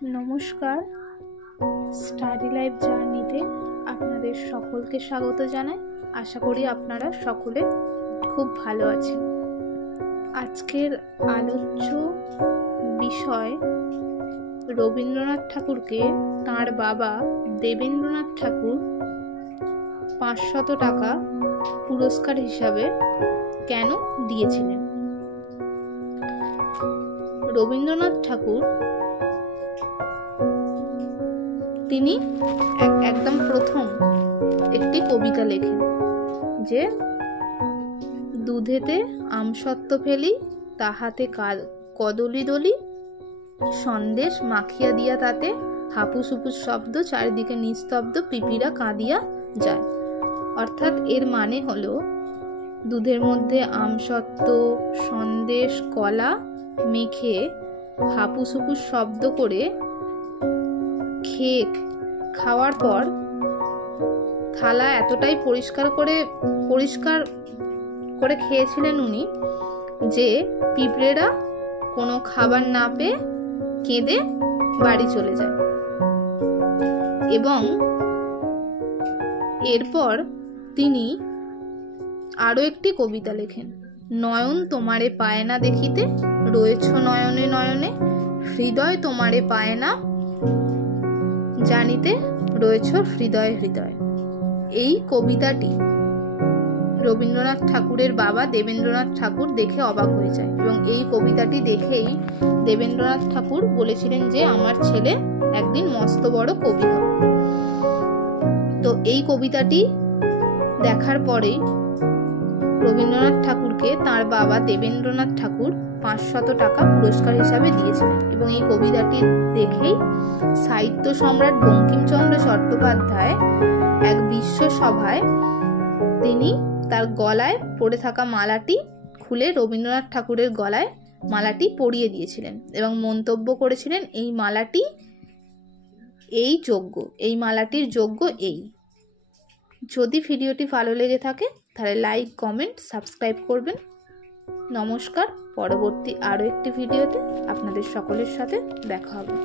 নমস্কার, study life জার্নিতে আপনাদের সকলকে স্বাগত জানাই। আশা করি আপনারা সকলে খুব ভালো আছেন। আজকের আলোচ্য বিষয় রবীন্দ্রনাথ ঠাকুরকে তাঁর বাবা দেবেন্দ্রনাথ ঠাকুর 500 টাকা পুরস্কার হিসাবে কেন দিয়েছিলেন। রবীন্দ্রনাথ ঠাকুর তিনি একদম প্রথম একটি কবিতা লেখেন যে দুধেতে আমসত্ত্ব ফেলি তাহাতে কদলি দলি সন্দেশ মাখিয়া দিয়া তাতে হাপুস হুপুস শব্দ চারিদিকে নিস্তব্ধ পিপিরা কাঁদিয়া যায়। অর্থাৎ এর মানে হলো দুধের মধ্যে আমসত্ত্ব সন্দেশ কলা মেখে হাপুস হুপুস শব্দ করে খাওয়ার পর থালা এতটাই পরিষ্কার করে খেয়েছিলেন উনি যে পিঁপড়েরা কোনো খাবার না পেয়ে কেঁদে বাড়ি চলে যায়। এবং এরপর তিনি আরো একটি কবিতা লেখেন, নয়ন তোমারে পায় না দেখিতে রয়েছ নয়নে নয়নে, হৃদয় তোমারে পায় না জানিতে রয়েছ হৃদয় হৃদয়। এই কবিতাটি রবীন্দ্রনাথ ঠাকুরের বাবা দেবেন্দ্রনাথ ঠাকুর দেখে অবাক হয়ে যায় এবং এই কবিতাটি দেখেই দেবেন্দ্রনাথ ঠাকুর বলেছিলেন যে আমার ছেলে একদিন মস্ত বড় কবি হবে। তো এই কবিতাটি দেখার পরেই রবীন্দ্রনাথ ঠাকুরকে তার বাবা দেবেন্দ্রনাথ ঠাকুর 500 টাকা পুরস্কার হিসাবে দিয়েছিলেন। এবং এই কবিতাটি দেখেই সাহিত্য সম্রাট বঙ্কিমচন্দ্র চট্টোপাধ্যায় এক বিশ্ব সভায় তিনি তার গলায় পড়ে থাকা মালাটি খুলে রবীন্দ্রনাথ ঠাকুরের গলায় মালাটি পরিয়ে দিয়েছিলেন এবং মন্তব্য করেছিলেন এই মালাটির যোগ্য এই। যদি ভিডিওটি ভালো লেগে থাকে তাহলে লাইক কমেন্ট সাবস্ক্রাইব করবেন। নমস্কার, পরবর্তী আরো একটি ভিডিওতে আপনাদের সকলের সাথে দেখা হবে।